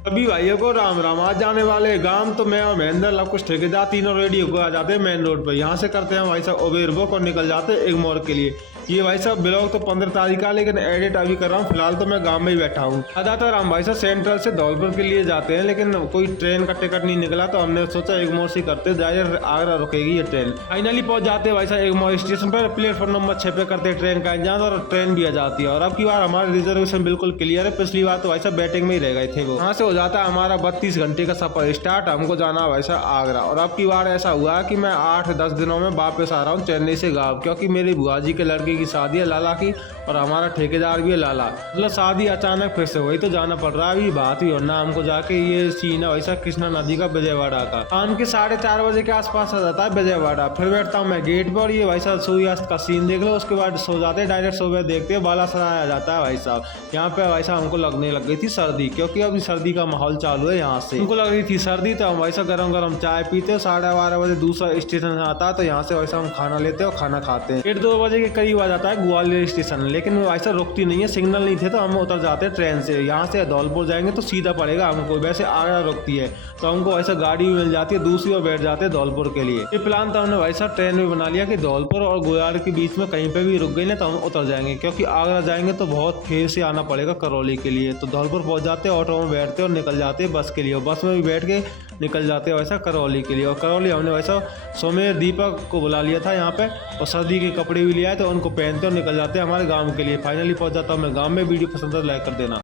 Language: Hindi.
सभी भाइयों को राम राम। आज जाने वाले गांव तो मैं और महेंद्र लव कुछ ठेकेदार तीनों रेडी होकर आ जाते हैं मेन रोड पर। यहाँ से करते हैं भाई साहब उबेर बुक और निकल जाते हैं एगमोर के लिए। ये भाई साहब ब्लॉग तो 15 तारीख का, लेकिन एडिट अभी कर रहा हूँ। फिलहाल तो मैं गांव में ही बैठा हूँ। ज्यादातर हम भाई साहब सेंट्रल से धौलपुर के लिए जाते हैं, लेकिन कोई ट्रेन का टिकट नहीं निकला तो हमने सोचा एगमोर से करते, डायरेक्ट आगरा रुकेगी ये ट्रेन। फाइनली पहुंच जाते हैं भाई साहब एगमोर स्टेशन पर। प्लेटफॉर्म नंबर 6 पे करते हैं ट्रेन का इंतजार और ट्रेन भी आ जाती है। और अब की बार हमारा रिजर्वेशन बिल्कुल क्लियर है। पिछली बार तो भाई साहब बैटिंग में ही रह गए थे वो। यहाँ से हो जाता है हमारा 32 घंटे का सफर स्टार्ट। हमको जाना है भाई साहब आगरा। और अब की बार ऐसा हुआ कि मैं 8-10 दिनों में वापस आ रहा हूँ चेन्नई से गाँव, क्योंकि मेरी बुआ जी के लड़के की शादी है लाला की, और हमारा ठेकेदार भी है लाला। मतलब शादी अचानक फिर से हुई तो जाना पड़ रहा है। अभी बात हुई और ना हमको जाके ये सीन है वैसा कृष्णा नदी का विजयवाड़ा का। शाम के 4:30 बजे के आसपास आ जाता है विजयवाड़ा। फिर बैठता हूँ मैं गेट पर। ये भाई साहब सूर्यास्त का सीन देख लो, उसके बाद सो जाते हैं। डायरेक्ट सुबह देखते हैं बालासराय आ जाता है भाई साहब। यहाँ पे भाई साहब हमको लगने लग गई थी सर्दी, क्योंकि अभी सर्दी का माहौल चालू है। यहाँ से हमको लग रही थी सर्दी, तो हम भाई साहब गरम गरम चाय पीते। 12:30 बजे दूसरा स्टेशन आता है, तो यहाँ से भाई साहब हम खाना लेते हैं और खाना खाते हैं। 1-2 बजे के करीब आ जाता है ग्वालियर स्टेशन, लेकिन वैसा रुकती नहीं है, सिग्नल नहीं थे तो हम उतर जाते हैं ट्रेन से। यहाँ से धौलपुर जाएंगे तो सीधा पड़ेगा हमको, वैसे आगरा रुकती है तो हमको ऐसा गाड़ी भी मिल जाती है दूसरी और बैठ जाते हैं धौलपुर के लिए। ये प्लान तो हमने भाई साहब ट्रेन में बना लिया कि धौलपुर और गोयाड़ के बीच में कहीं पे भी रुक गई ना तो हम उतर जाएंगे, क्योंकि आगरा जाएंगे तो बहुत फिर से आना पड़ेगा करौली के लिए। तो धौलपुर पहुंच जाते हैं, ऑटो में बैठते और निकल जाते हैं बस के लिए। बस में भी बैठ के निकल जाते हैं वैसा करौली के लिए। और करौली हमने वैसा सोमेर दीपक को बुला लिया था यहाँ पे, और सर्दी के कपड़े भी लिया है तो उनको पहनते और निकल जाते हैं हमारे गाँव के लिए। फाइनली पहुंच जाता हूँ मैं गाँव में। वीडियो पसंद है तो लाइक कर देना।